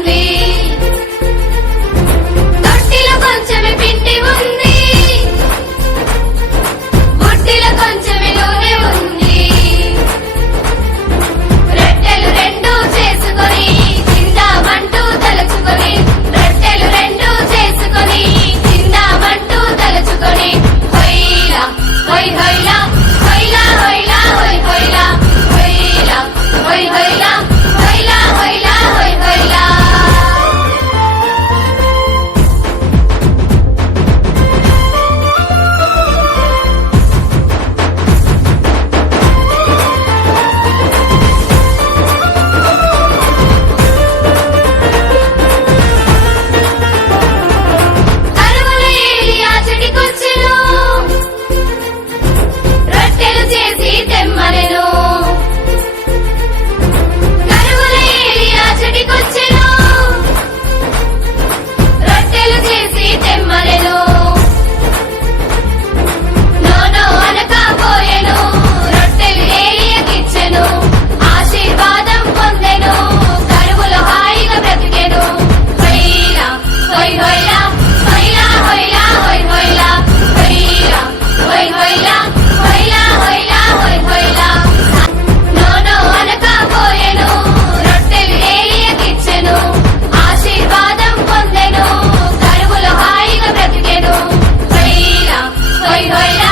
ఉంది తొట్టిలో కొంచెమే పిండి ఉంది బుట్టిలో కొంచెమే నూనె ఉంది రొట్టెలు రెండు చేసుకొని తిందామంటూ తలుచుకొని రొట్టెలు రెండు చేసుకొని తిందామంటూ తలుచుకొని హొయ్లా హొయ్ హొయ్లా హొయ్లా హొయ్లా హొయ్ హొయ్లా హొయ్లా హొయ్ హొయ్లా హొయ్లా హొయ్లా హొయ్ హొయ్లా కరువుల ఏలియా చెడికొచ్చెను రొట్టెలు చేసి తెమ్మనెను కరువుల ఏలియా చెడికొచ్చెను రొట్టెలు చేసి తెమ్మనెను నో అనకపోయెను రొట్టెలు ఏలియాకిచ్చెను ఆశీర్వాదం పొందెను కరువులో హాయిగా బ్రతికెను హొయ్లా హొయ్ హొయ్లా హొయ్లా హొయ్లా హొయ్ హొయ్లా హొయ్లా హొయ్ హొయ్లా హొయ్లా హొయ్లా హొయ్ హొయ్లా నో అనకపోయెను రొట్టెలు ఏలియాకిచ్చెను ఆశీర్వాదం పొందెను కరువులో హాయిగా బ్రతికెను హొయ్లా హొయ్ హొయ్లా